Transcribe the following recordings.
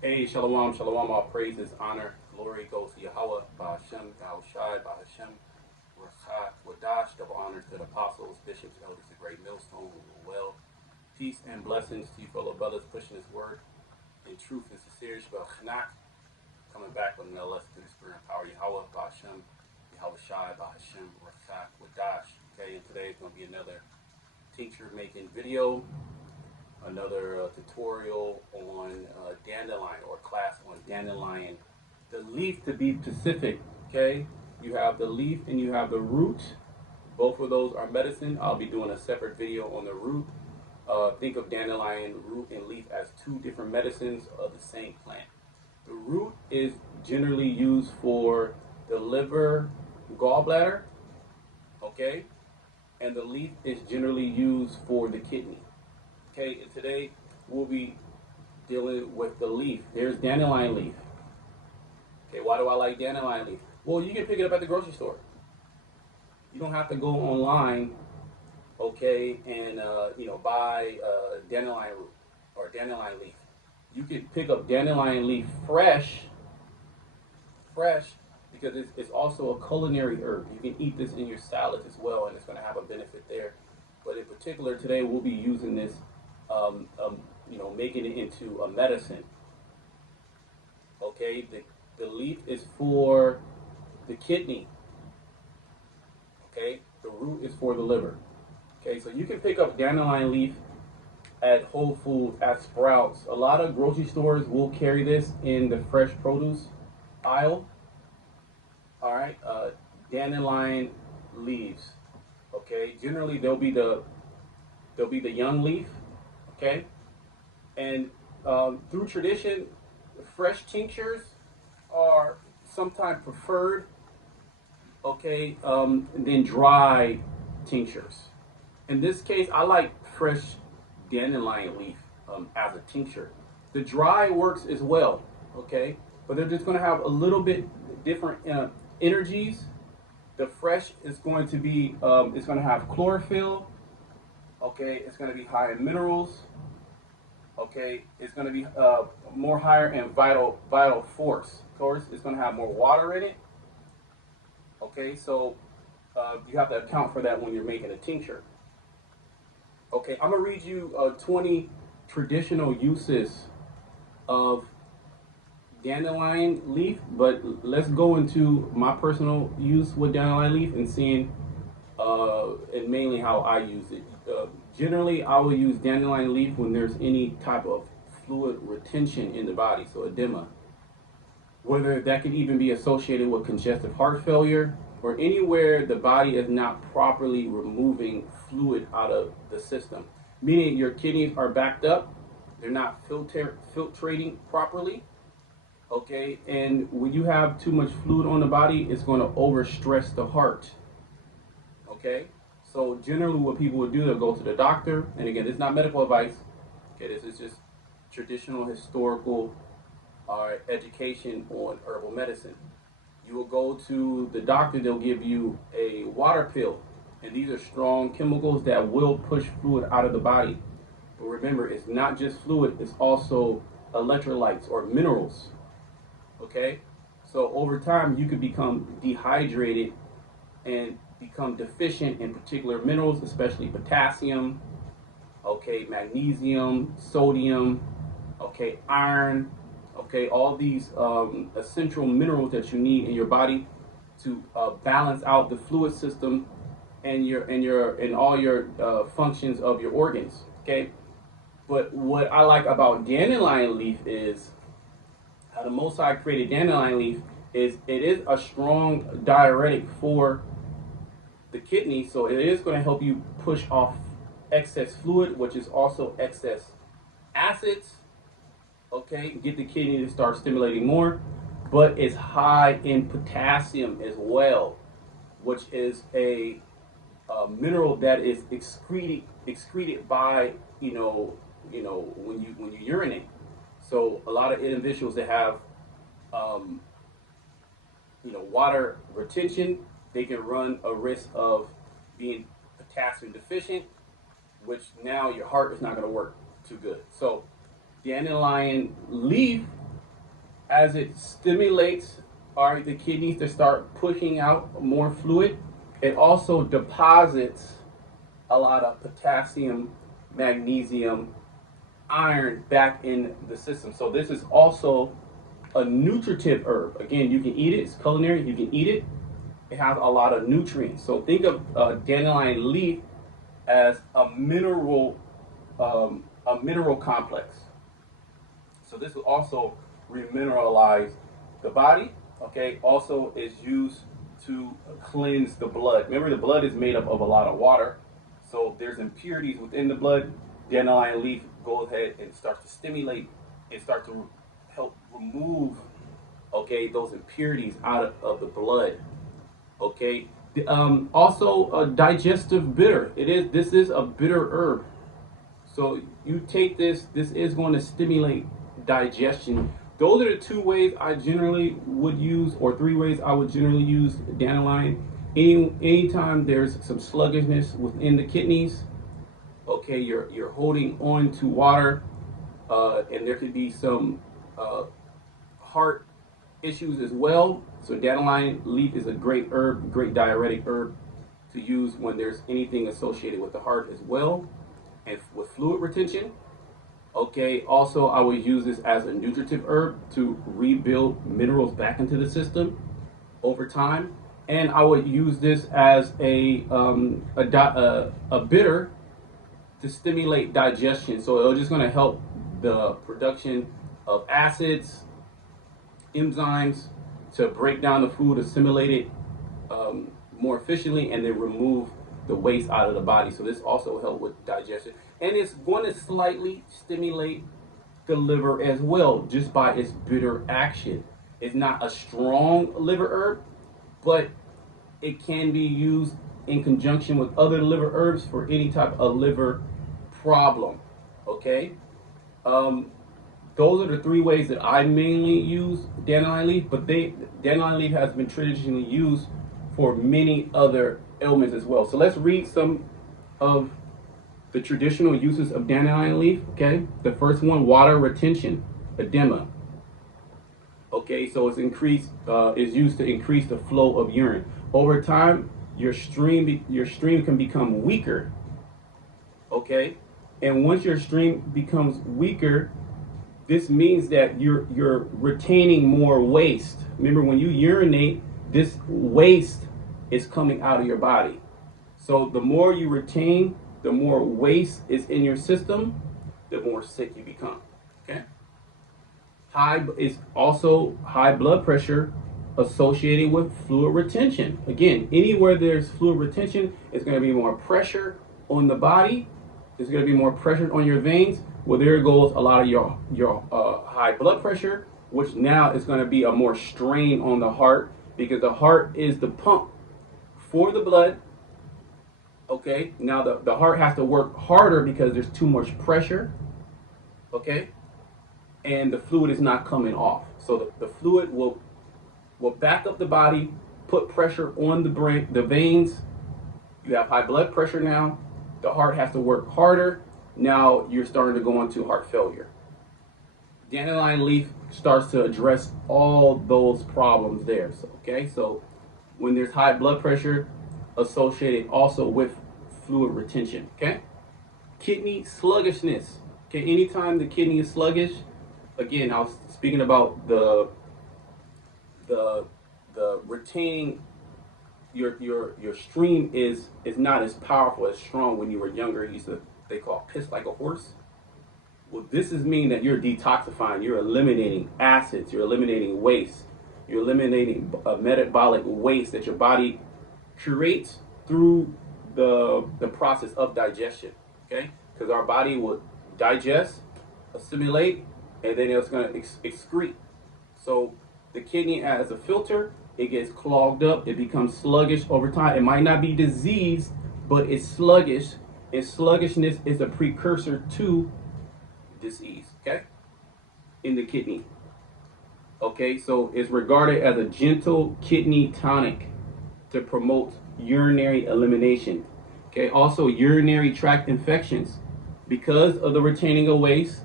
Hey, shalom, shalom, all praises, honor, glory goes to Yahweh, Ba'ashem, Yahushai, Ba'ashem, Rachat, Wadash, double honors to the apostles, bishops, elders, the great millstone, well, peace and blessings to you fellow brothers pushing this word in truth and sincerity, Shbachnak, coming back with another lesson to the spirit and power, Yahweh, Ba'ashem, Yahushai, Ba'ashem, Rachat, Wadash, okay, and today is going to be another tincture making video, another tutorial on dandelion, or class on dandelion. The leaf, to be specific, okay? You have the leaf and you have the root. Both of those are medicine. I'll be doing a separate video on the root. Think of dandelion root and leaf as two different medicines of the same plant. The root is generally used for the liver, gallbladder, okay? And the leaf is generally used for the kidney. Okay, and today we'll be dealing with the leaf. There's dandelion leaf. Okay, why do I like dandelion leaf? Well, you can pick it up at the grocery store. You don't have to go online, okay, and buy dandelion root or dandelion leaf. You can pick up dandelion leaf fresh, because it's also a culinary herb. You can eat this in your salads as well, and it's going to have a benefit there. But in particular, today we'll be using this making it into a medicine. Okay, the leaf is for the kidney. Okay, the root is for the liver. Okay, so you can pick up dandelion leaf at Whole Foods, at Sprouts. A lot of grocery stores will carry this in the fresh produce aisle. All right, dandelion leaves. Okay, generally they'll be the young leaf. Okay, and through tradition, fresh tinctures are sometimes preferred, okay, than dry tinctures. In this case, I like fresh dandelion leaf as a tincture. The dry works as well, okay, but they're just going to have a little bit different energies. The fresh is going to be, it's going to have chlorophyll. Okay, it's going to be high in minerals. Okay, it's going to be more higher in vital force. Of course, it's going to have more water in it. Okay, so you have to account for that when you're making a tincture. Okay, I'm going to read you 20 traditional uses of dandelion leaf, but let's go into my personal use with dandelion leaf and seeing and mainly how I use it. Generally, I will use dandelion leaf when there's any type of fluid retention in the body, so edema. Whether that could even be associated with congestive heart failure or anywhere the body is not properly removing fluid out of the system. Meaning your kidneys are backed up, they're not filtrating properly. Okay, and when you have too much fluid on the body, it's going to overstress the heart. Okay, so generally what people would do, they'll go to the doctor, and again, this is not medical advice. Okay, this is just traditional historical education on herbal medicine. You will go to the doctor, they'll give you a water pill, and these are strong chemicals that will push fluid out of the body. But remember, it's not just fluid, it's also electrolytes or minerals. Okay, so over time you could become dehydrated and become deficient in particular minerals, especially potassium, okay, magnesium, sodium, okay, iron, okay, all these essential minerals that you need in your body to balance out the fluid system and all your functions of your organs. Okay, but what I like about dandelion leaf is how the Most High created dandelion leaf is it is a strong diuretic for the kidney, so it is going to help you push off excess fluid, which is also excess acids. Okay, get the kidney to start stimulating more, but it's high in potassium as well, which is a mineral that is excreted by when you urinate. So a lot of individuals that have water retention, they can run a risk of being potassium deficient, which now your heart is not going to work too good. So dandelion leaf as it stimulates the kidneys to start pushing out more fluid, it also deposits a lot of potassium, magnesium, iron back in the system. So this is also a nutritive herb. Again, you can eat it. It's culinary. You can eat it. It has a lot of nutrients. So think of dandelion leaf as a mineral complex. So this will also remineralize the body. Okay. Also is used to cleanse the blood. Remember, the blood is made up of a lot of water. So there's impurities within the blood. Dandelion leaf goes ahead and starts to stimulate and start to help remove, okay, those impurities out of the blood. Okay. Also a digestive bitter. This is a bitter herb. So you take this is going to stimulate digestion. Those are the two ways I generally would use, or three ways I would generally use dandelion. Anytime there's some sluggishness within the kidneys, okay, you're holding on to water, and there could be some heart issues as well. So dandelion leaf is a great herb, great diuretic herb to use when there's anything associated with the heart as well, and with fluid retention. Okay, also I would use this as a nutritive herb to rebuild minerals back into the system over time, and I would use this as a bitter to stimulate digestion. So it's just going to help the production of acids, enzymes, to break down the food, assimilate it more efficiently, and then remove the waste out of the body. So this also will help with digestion, and it's going to slightly stimulate the liver as well, just by its bitter action. It's not a strong liver herb, but it can be used in conjunction with other liver herbs for any type of liver problem. Okay. Those are the three ways that I mainly use dandelion leaf, but dandelion leaf has been traditionally used for many other ailments as well. So let's read some of the traditional uses of dandelion leaf. Okay, the first one, water retention, edema. Okay, so it's is used to increase the flow of urine. Over time, your stream can become weaker. Okay, and once your stream becomes weaker, this means that you're retaining more waste. Remember, when you urinate, this waste is coming out of your body. So the more you retain, the more waste is in your system, the more sick you become. Okay. High blood pressure associated with fluid retention. Again, anywhere there's fluid retention, it's going to be more pressure on the body. There's going to be more pressure on your veins. Well, there goes a lot of your high blood pressure, which now is going to be a more strain on the heart, because the heart is the pump for the blood. Okay, now the heart has to work harder because there's too much pressure. Okay, and the fluid is not coming off. So the fluid will back up the body, put pressure on the veins. You have high blood pressure now. The heart has to work harder. Now you're starting to go into heart failure. Dandelion leaf starts to address all those problems there. So, okay, so when there's high blood pressure associated also with fluid retention. Okay, kidney sluggishness. Okay, anytime the kidney is sluggish, again, I was speaking about the retaining your stream is not as powerful, as strong. When you were younger, they call piss like a horse. Well, this is mean that you're detoxifying, you're eliminating acids, you're eliminating waste, you're eliminating metabolic waste that your body creates through the process of digestion. Okay, because our body will digest, assimilate, and then it's going to excrete. So the kidney, as a filter, it gets clogged up, it becomes sluggish over time. It might not be diseased, but it's sluggish, and sluggishness is a precursor to disease. Okay, in the kidney. Okay, so it's regarded as a gentle kidney tonic to promote urinary elimination. Okay, also urinary tract infections. Because of the retaining of waste,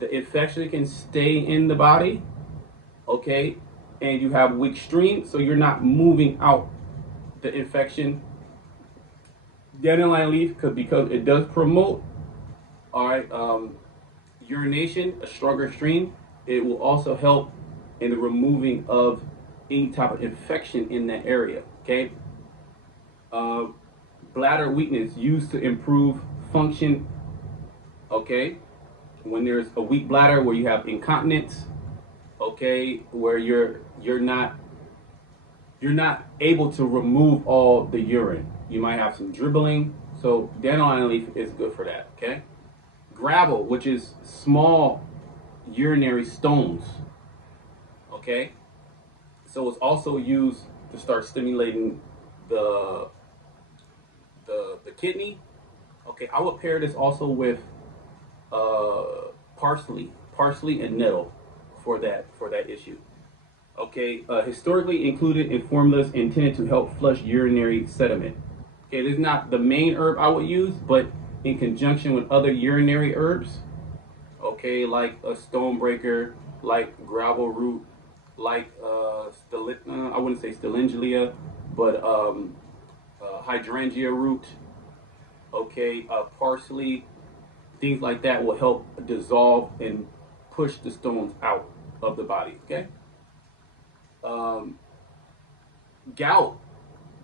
the infection can stay in the body, okay, and you have weak stream, so you're not moving out the infection. Dandelion leaf, because it does promote, all right, urination, a stronger stream. It will also help in the removing of any type of infection in that area. Okay. Uh, Bladder weakness used to improve function. Okay. When there's a weak bladder, where you have incontinence, okay, where you're not able to remove all the urine. You might have some dribbling. So dandelion leaf is good for that. Okay. Gravel, which is small urinary stones. Okay. So it's also used to start stimulating the the kidney. Okay. I would pair this also with parsley and nettle for that issue. Okay, historically included in formulas intended to help flush urinary sediment. Okay, this is not the main herb I would use, but in conjunction with other urinary herbs, okay, like a stonebreaker, like gravel root, like I wouldn't say stilinglia, but hydrangea root, okay, parsley, things like that will help dissolve and push the stones out of the body. Okay. Um, Gout,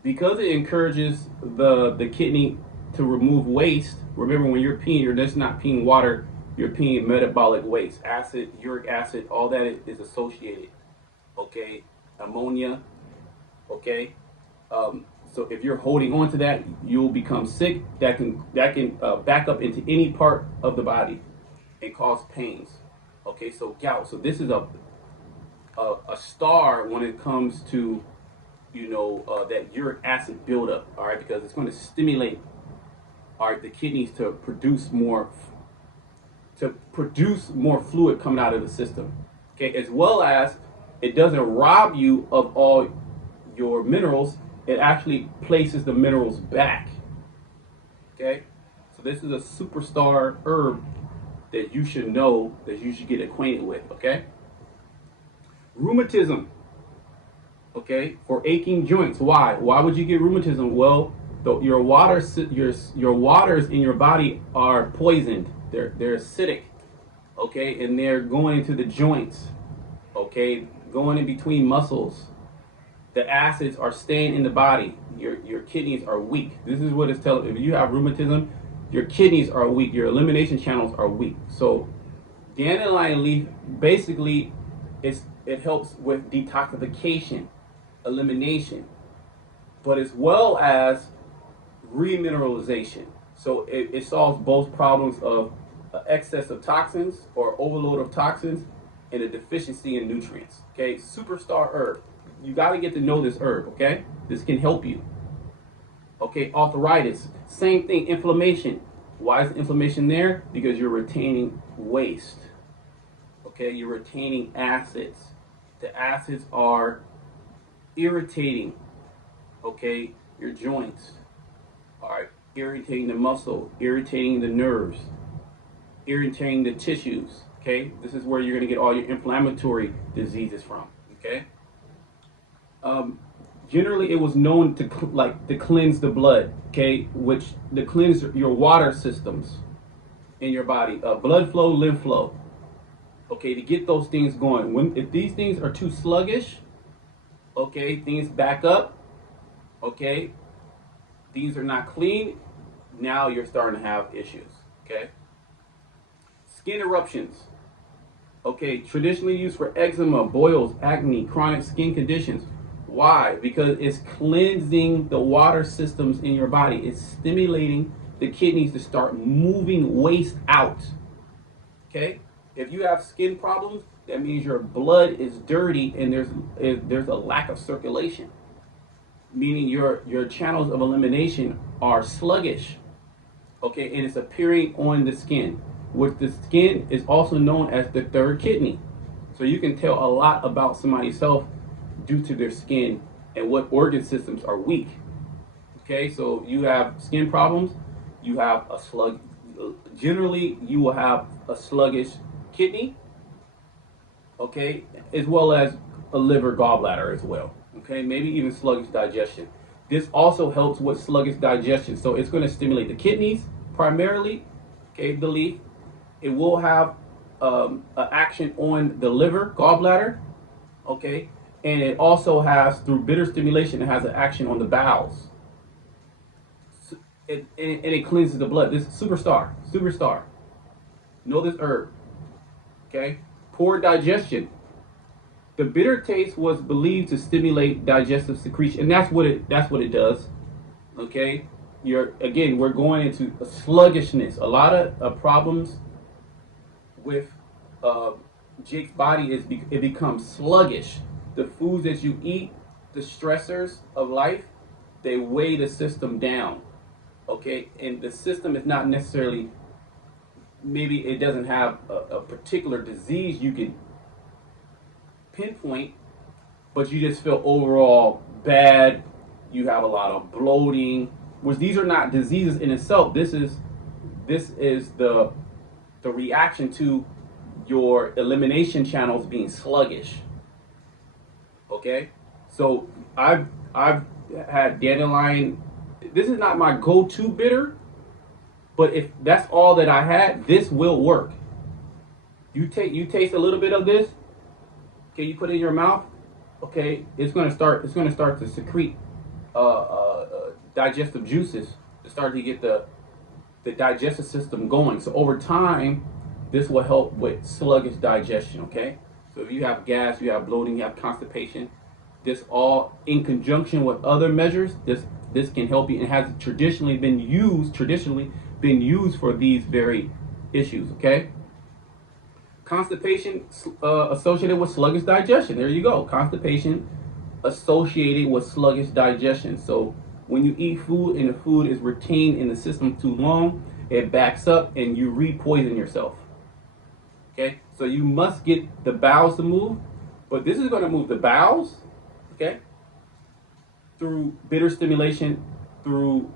because it encourages the kidney to remove waste. Remember, when you're peeing, you're just not peeing water, you're peeing metabolic waste, acid, uric acid, all that is associated. Okay, ammonia. Okay, so if you're holding on to that, you'll become sick. That can back up into any part of the body and cause pains. Okay, so gout. So this is a star when it comes to that uric acid buildup. All right, because it's going to stimulate, all right, the kidneys to produce more fluid coming out of the system. Okay, as well as it doesn't rob you of all your minerals. It actually places the minerals back. Okay, so this is a superstar herb that you should know, that you should get acquainted with. Okay, rheumatism. Okay, for aching joints. Why would you get rheumatism? Well, your waters in your body are poisoned. They're acidic. Okay, and they're going into the joints. Okay, going in between muscles. The acids are staying in the body. Your kidneys are weak. This is what it's telling. If you have rheumatism, your kidneys are weak. Your elimination channels are weak. So dandelion leaf basically it helps with detoxification, elimination, but as well as remineralization. So it solves both problems of excess of toxins or overload of toxins and a deficiency in nutrients. Okay, superstar herb. You got to get to know this herb. Okay, this can help you. Okay, arthritis, same thing. Inflammation. Why is inflammation there? Because you're retaining waste. Okay, you're retaining acids. The acids are irritating, okay, your joints. All right, irritating the muscle, irritating the nerves, irritating the tissues. Okay, this is where you're going to get all your inflammatory diseases from. Okay. Generally, it was known to cleanse the blood. Okay, which to cleanse your water systems in your body, blood flow, lymph flow. Okay, to get those things going. If these things are too sluggish, okay, things back up. Okay, these are not clean. Now you're starting to have issues. Okay, skin eruptions. Okay, traditionally used for eczema, boils, acne, chronic skin conditions. Why? Because it's cleansing the water systems in your body. It's stimulating the kidneys to start moving waste out. Okay, if you have skin problems, that means your blood is dirty and there's a lack of circulation, meaning your channels of elimination are sluggish. Okay, and it's appearing on the skin, which the skin is also known as the third kidney. So you can tell a lot about somebody's health due to their skin and what organ systems are weak. Okay, so you have skin problems, you have a generally you will have a sluggish kidney. okay, as well as a liver, gallbladder as well, okay, maybe even sluggish digestion. This also helps with sluggish digestion, so it's going to stimulate the kidneys primarily, okay, the leaf. It will have an action on the liver, gallbladder, okay, and it also has, through bitter stimulation, it has an action on the bowels. And it cleanses the blood. This superstar. Know this herb, okay? Poor digestion. The bitter taste was believed to stimulate digestive secretion, and that's what it does. Okay, we're going into a sluggishness. A lot of problems with uh, Jake's body it becomes sluggish. The foods that you eat, the stressors of life, they weigh the system down. Okay, and the system is not necessarily, maybe it doesn't have a particular disease you can pinpoint, but you just feel overall bad. You have a lot of bloating, which these are not diseases in itself. This is the reaction to your elimination channels being sluggish. Okay, so I've had dandelion. This is not my go-to bitter, but if that's all that I had, this will work. You taste a little bit of this. Okay, you put it in your mouth. Okay, it's gonna start. It's gonna start to secrete digestive juices to start to get the digestive system going. So over time, this will help with sluggish digestion. Okay, so if you have gas, you have bloating, you have constipation, this all in conjunction with other measures, this can help you, and has traditionally been used for these very issues. Okay. Constipation associated with sluggish digestion. There you go. Constipation associated with sluggish digestion. So when you eat food and the food is retained in the system too long, it backs up and you re-poison yourself. Okay, so you must get the bowels to move, but this is going to move the bowels, okay, through bitter stimulation, through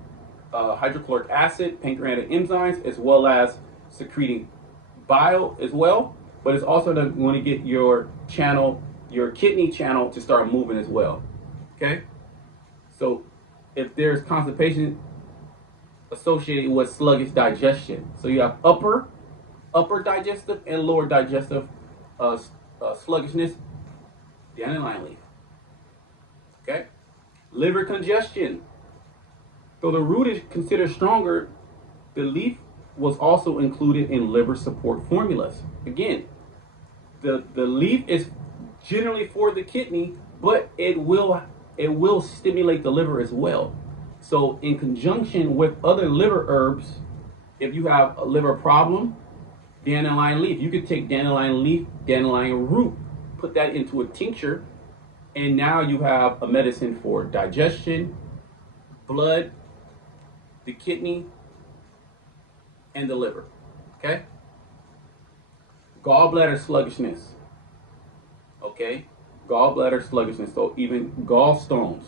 hydrochloric acid, pancreatic enzymes, as well as secreting bile as well. But it's also going to get your kidney channel to start moving as well. Okay, so if there's constipation associated with sluggish digestion, so you have upper digestive and lower digestive sluggishness, dandelion leaf. Okay, liver congestion. Though the root is considered stronger, the leaf was also included in liver support formulas. Again, the leaf is generally for the kidney, but it will stimulate the liver as well. So in conjunction with other liver herbs, if you have a liver problem, dandelion leaf, you could take dandelion leaf, dandelion root, put that into a tincture, and now you have a medicine for digestion, blood, the kidney, and the liver. Okay? Gallbladder sluggishness. Okay? Gallbladder sluggishness. So even gallstones,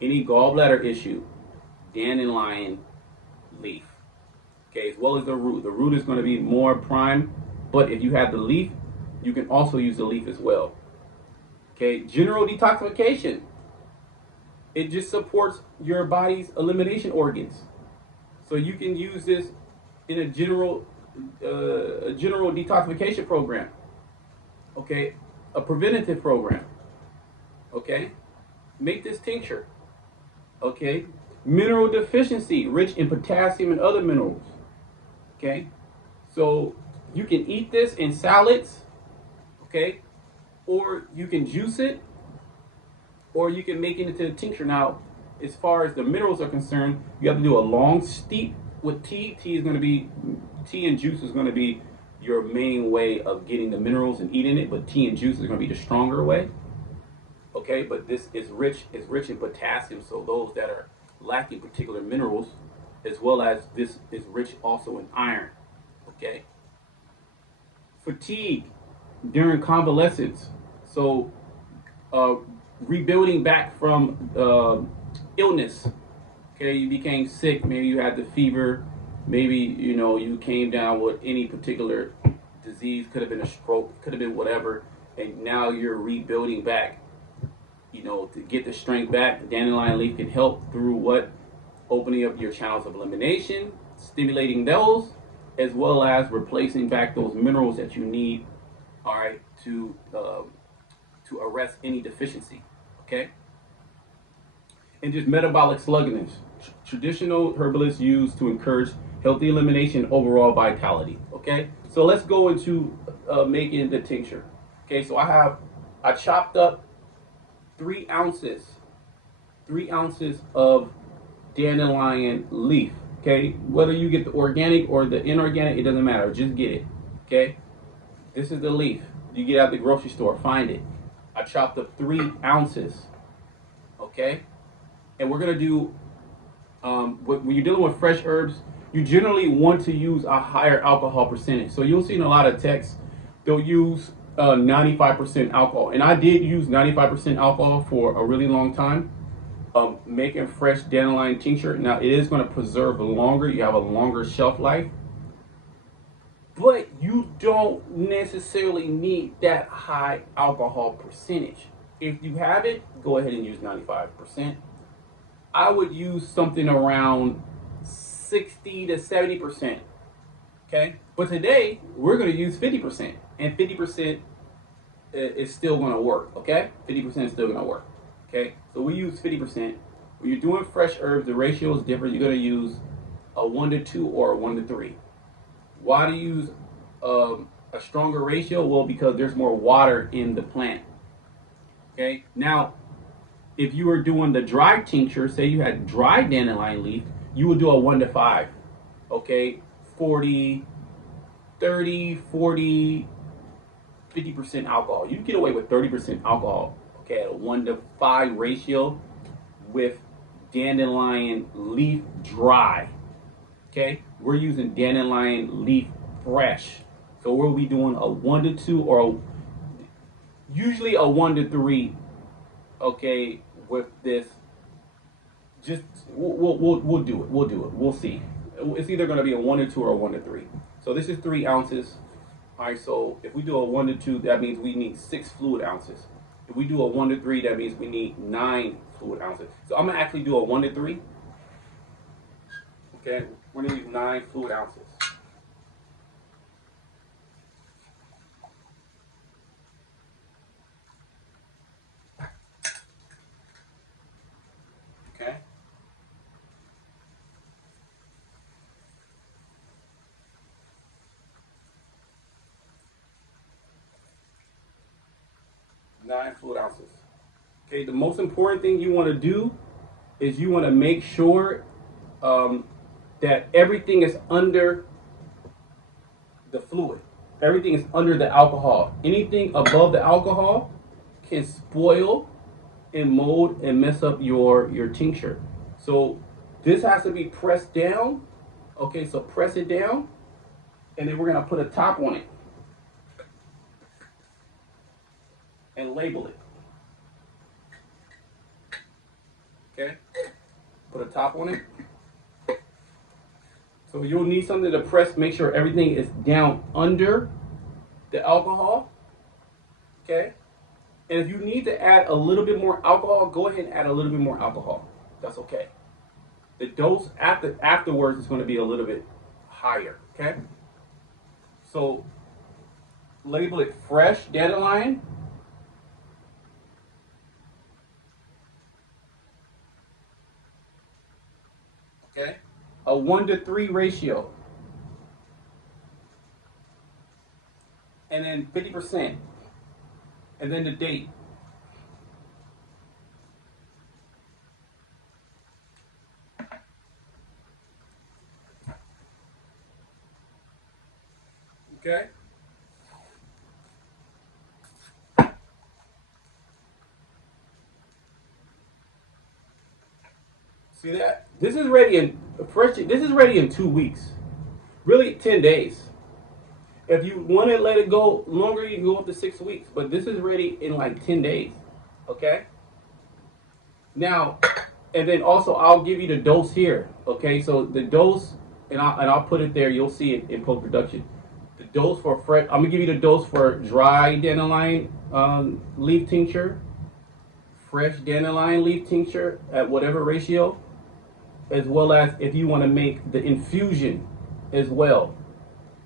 any gallbladder issue, dandelion leaf. Okay, as well as the root. The root is going to be more prime, but if you have the leaf, you can also use the leaf as well. Okay, general detoxification. It just supports your body's elimination organs. So you can use this in a general detoxification program. Okay, a preventative program. Okay, make this tincture. Okay, mineral deficiency, rich in potassium and other minerals. Okay, so you can eat this in salads. Okay, or you can juice it, or you can make it into a tincture. Now, as far as the minerals are concerned, you have to do a long steep with tea. Tea and juice is going to be your main way of getting the minerals and eating it, but tea and juice is going to be the stronger way. Okay, but this is rich in potassium, so those that are lacking particular minerals, as well as this is rich also in iron. Okay, fatigue during convalescence, so rebuilding back from illness. Okay, you became sick, maybe you had the fever, maybe you came down with any particular disease, could have been a stroke, could have been whatever. and now you're rebuilding back, to get the strength back. The dandelion leaf can help through what? Opening up your channels of elimination, stimulating those, as well as replacing back those minerals that you need, all right, to arrest any deficiency, okay? And just metabolic sluggishness. Traditional herbalists use to encourage healthy elimination, overall vitality, okay? So let's go into making the tincture. Okay, so I chopped up 3 ounces of dandelion leaf. Okay, whether you get the organic or the inorganic, it doesn't matter. Just get it. Okay, this is the leaf. You get out the grocery store, find it. I chopped up 3 ounces. Okay, and we're gonna do when you're dealing with fresh herbs, you generally want to use a higher alcohol percentage. So you'll see in a lot of texts, they'll use 95% alcohol. And I did use 95% alcohol for a really long time, making fresh dandelion tincture. Now, it is going to preserve longer. You have a longer shelf life. But you don't necessarily need that high alcohol percentage. If you have it, go ahead and use 95%. I would use something around 60 to 70%. Okay? But today, we're going to use 50%. And 50% is still going to work. Okay? 50% is still going to work. Okay? So we use 50%. When you're doing fresh herbs, the ratio is different. You're going to use a 1 to 2 or a 1 to 3. Why do you use a stronger ratio? Well, because there's more water in the plant. Okay? Now, if you were doing the dry tincture, say you had dry dandelion leaf, you would do a 1 to 5. Okay? 40, 30, 40, 50% alcohol. You can get away with 30% alcohol, okay, at a 1 to 5 ratio with dandelion leaf dry. Okay? We're using dandelion leaf fresh. So we'll be doing a 1 to 2 or usually a 1 to 3, okay, with this. Just we'll do it. We'll do it. We'll see. It's either going to be a 1 to 2 or a 1 to 3. So this is 3 ounces. All right. So if we do a 1 to 2, that means we need 6 fluid ounces. If we do a 1 to 3, that means we need 9 fluid ounces. So I'm gonna actually do a 1 to 3. Okay. We're gonna use 9 fluid ounces. Okay. Nine fluid ounces. Okay, the most important thing you want to do is you want to make sure that everything is under the fluid. Everything is under the alcohol. Anything above the alcohol can spoil and mold and mess up your tincture. So this has to be pressed down. Okay, so press it down, and then we're gonna put a top on it and label it. Okay, put a top on it. So you'll need something to press, make sure everything is down under the alcohol. Okay, and if you need to add a little bit more alcohol, go ahead and add a little bit more alcohol. That's okay. The dose afterwards is going to be a little bit higher. Okay, so label it fresh dandelion. Okay, a 1 to 3 ratio, and then 50%, and then the date. Okay. See that? This is ready in fresh. This is ready in 2 weeks. Really, 10 days. If you want to let it go longer, you can go up to 6 weeks. But this is ready in like 10 days. Okay. Now, and then also I'll give you the dose here. Okay. So the dose, and I'll put it there. You'll see it in post production. The dose for fresh. I'm gonna give you the dose for dry dandelion leaf tincture, fresh dandelion leaf tincture at whatever ratio, as well as if you want to make the infusion as well.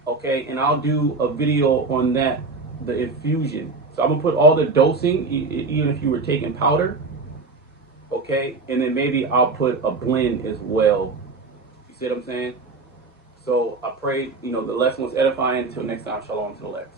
Okay, and I'll do a video on that, the infusion. So I'm gonna put all the dosing, even if you were taking powder. Okay, and then maybe I'll put a blend as well. You see what I'm saying? So I pray, the lesson was edifying. Until next time, shalom to the elect.